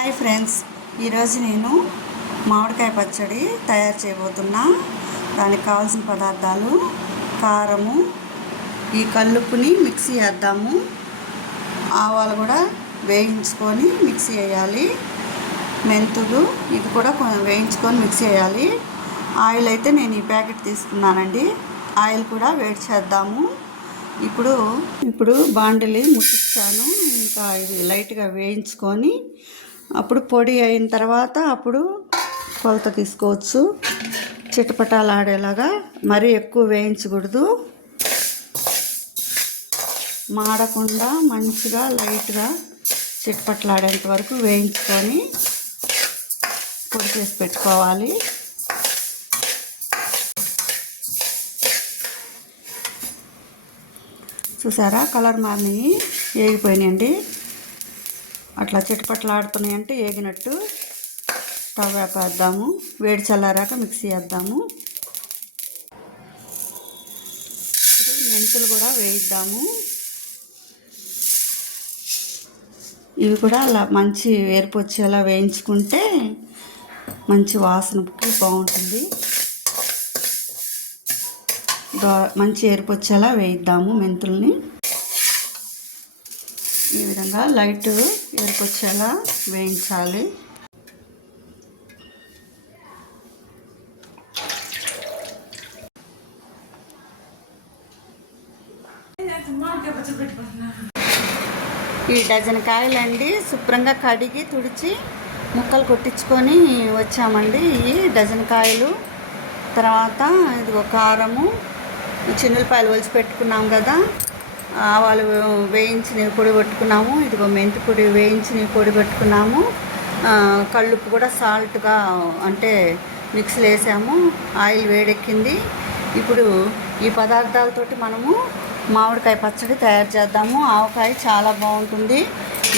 Hi friends. ఈరోజు నేను మామిడికాయ పచ్చడి తయారు చేయబోతున్నా. దానికి కావాల్సిన పదార్థాలు కారము ఈ కల్లుపుని మిక్సీ వేద్దాము. ఆవాలు కూడా వేయించుకొని మిక్సీ వేయాలి. మెంతులు ఇది కూడా కొ- వేయించుకొని మిక్సీ వేయాలి. ఆయిల్ అయితే నేను ఈ ప్యాకెట్ తీసుకున్నానండి. ఆయిల్ కూడా వేడి చేద్దాము. ఇప్పుడు ఇప్పుడు బాండిలి ముట్టించాను ఇంకా ఇది లైట్గా వేయించుకొని అప్పుడు పొడి అయిన తర్వాత అప్పుడు కొలత తీసుకోవచ్చు. చిటపటాలు ఆడేలాగా మరీ ఎక్కువ వేయించకూడదు. మాడకుండా మంచిగా లైట్గా చిటపట్లాడేంత వరకు వేయించుకొని పొడి చేసి పెట్టుకోవాలి. చూసారా? కలర్ మార్నింగ్ వేగిపోయినాయండి అట్లా చిటపట్లాడుతున్నాయంటే ఏగినట్టు స్టవ్ వేపేద్దాము. వేడి చల్లారాక మిక్సీ వేద్దాము. మెంతులు కూడా వేయిద్దాము. ఇవి కూడా అలా మంచి వేర్పు వచ్చేలా వేయించుకుంటే మంచి వాసనకి బాగుంటుంది. మంచి ఎరుపు వచ్చేలా వేయిద్దాము మెంతుల్ని. ఈ విధంగా లైట్ ఎరుపు వేయించాలి. ఈ డజన్ కాయలండి శుభ్రంగా కడిగి తుడిచి ముక్కలు కొట్టించుకొని వచ్చామండి ఈ డజన్ కాయలు. తర్వాత ఇది ఒక కారము చిన్నులపాయలు ఒలిచి పెట్టుకున్నాం కదా. ఆవాలు వేయించినవి పొడి పెట్టుకున్నాము. ఇదిగో మెంతి పొడి వేయించినవి పొడి పెట్టుకున్నాము. కళ్ళుప్పు కూడా సాల్ట్గా అంటే మిక్సీలు వేసాము. ఆయిల్ వేడెక్కింది. ఇప్పుడు ఈ పదార్థాలతోటి మనము మామిడికాయ పచ్చడి తయారు చేద్దాము. ఆవకాయ చాలా బాగుంటుంది.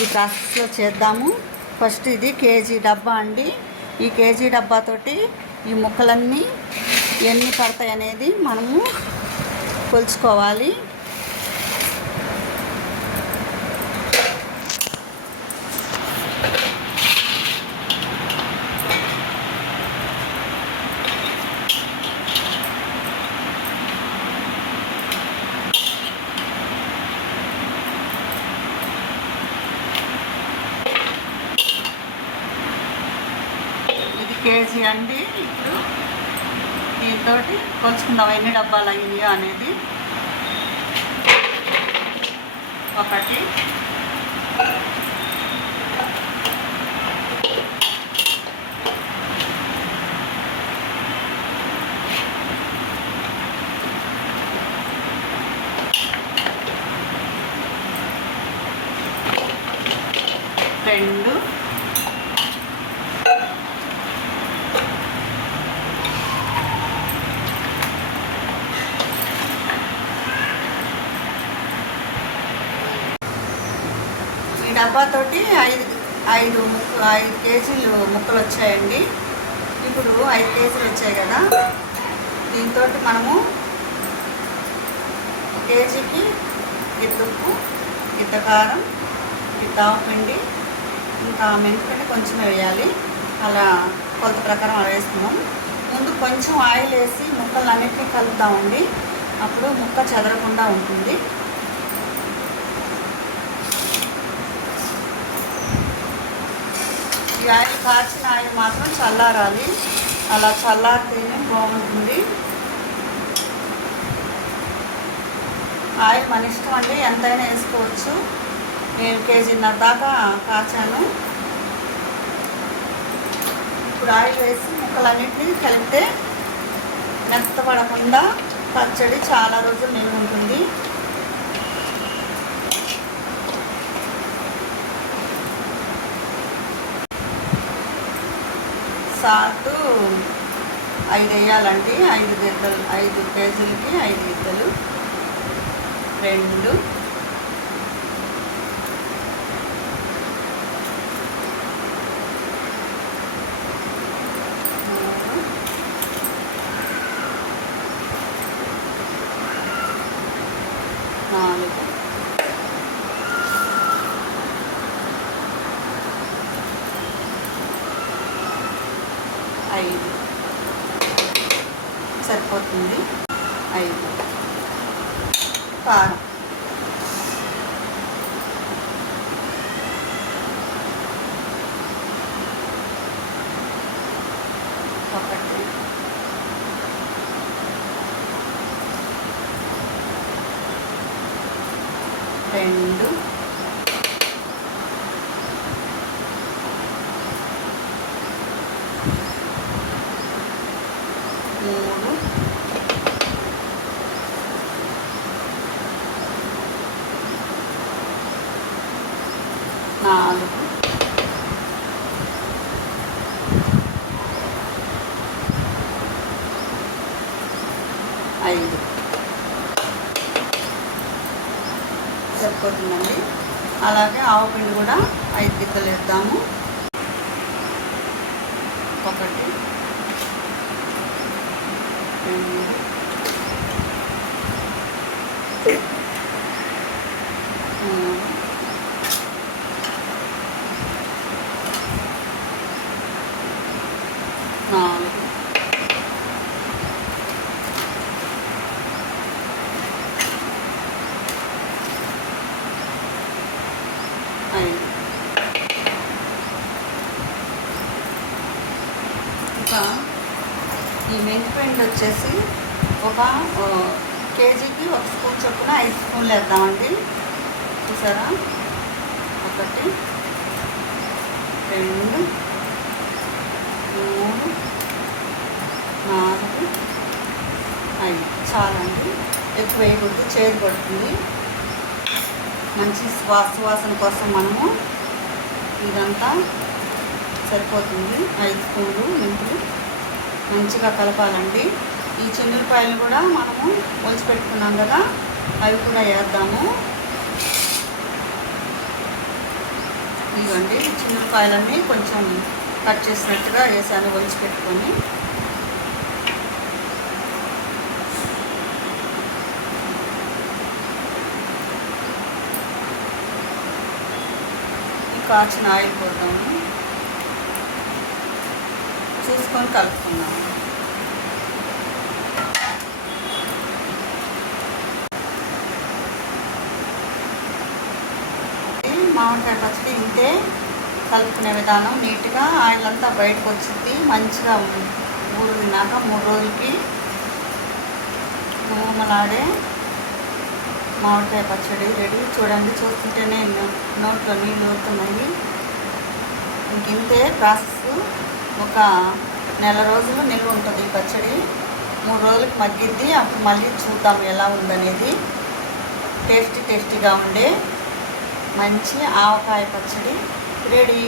ఈ ప్రాసెస్లో చేద్దాము. ఫస్ట్ ఇది కేజీ డబ్బా అండి. ఈ కేజీ డబ్బాతోటి ఈ ముక్కలన్నీ ఎన్ని పడతాయి అనేది మనము కొలుచుకోవాలి ఇది కేజీ అండి. ఇప్పుడు దీంతో కొలుచుకుందాం. ఎన్ని డబ్బాలు అయ్యాయో అనేది. ఒకటి. రెండు ఈ డబ్బాతోటి ఐదు ఐదు ముక్క ఐదు కేజీలు ముక్కలు వచ్చాయండి. ఇప్పుడు ఐదు కేజీలు వచ్చాయి కదా. దీంతో మనము కేజీకి గిద్దుప్పు గిద్ద కారం గిద్ద పిండి ఇంకా మెంతిపిండి కొంచెం వేయాలి. అలా కొలత ప్రకారం అలా వేసుకున్నాం ముందు కొంచెం ఆయిల్ వేసి ముక్కలు ముక్కలన్నిటినీ కలుపుతామండి అప్పుడు ముక్క చెదరకుండా ఉంటుంది. ఈ ఆయిల్ కాచిన ఆయిల్ మాత్రం చల్లారాలి. అలా చల్లారితేనే బాగుంటుంది. ఆయిల్ మన ఇష్టం అండి ఎంతైనా వేసుకోవచ్చు. నేను కేజీన్నర దాకా కాచాను. ఇప్పుడు ఆయిల్ వేసి ముక్కలన్నింటినీ కలిపితే మెత్తపడకుండా పచ్చడి చాలా రోజులు నిల్వ సాటు ఐదు వేయాలండి. ఐదు గిద్దలు ఐదు కేజీలకి ఐదు గిద్దలు రెండు. నాలుగు ఐదు సరిపోతుంది ఐదు. కారం. ఒకటి. రెండు మూడు నాలుగు ఐదు. సరిపోతుందండి. అలాగే ఆవు పిండి కూడా ఐదు గిద్దలు వేద్దాము. ఒకటి. రెండు మూడు నాలుగు ఐదు ఇంకా ఈ మెంతి పిండి వచ్చేసి ఒక కేజీకి ఒక స్పూన్ చొప్పున ఐదు స్పూన్లు వేద్దామండి. చూసారా? ఒకటి రెండు మూడు నాలుగు ఐదు. చాలండి. ఎక్కువ వేయకూడదు చేదు పడుతుంది. మంచి సువా సువాసన కోసం మనము ఇదంతా సరిపోతుంది. ఐదు స్పూన్లు మెంతులు. మంచిగా కలపాలండి. ఈ చెన్నులపాయలు కూడా మనము ఒలిచి పెట్టుకున్నాం కదా అవి కూడా వేద్దాము. ఇదిగోండి చిన్నపాయలన్నీ కొంచెం కట్ చేసినట్టుగా వేసాను ఒలిచి పెట్టుకొని. ఈ కాచిన ఆయిల్ పోద్దాము. చూసుకొని కలుపుకున్నాము మామిడికాయ పచ్చడి ఇంతే కలుపుకునే విధానం నీట్గా ఆయిల్ అంతా బయటకు వచ్చింది మంచిగా ఊరు తిన్నాక మూడు రోజులకి గుమలాడే మామిడికాయ పచ్చడి రెడీ. చూడండి చూస్తుంటేనే నోట్లో నీళ్ళు ఊరుతున్నాయి. ఇంకింతే ప్రాసెస్. ఒక నెల రోజులు నిల్వ ఉంటుంది ఈ పచ్చడి. మూడు రోజులకు మగ్గిద్ది. అప్పుడు మళ్ళీ చూద్దాం ఎలా ఉందనేది. టేస్టీ టేస్టీగా ఉండే మంచి ఆవకాయ పచ్చడి. రెడీ.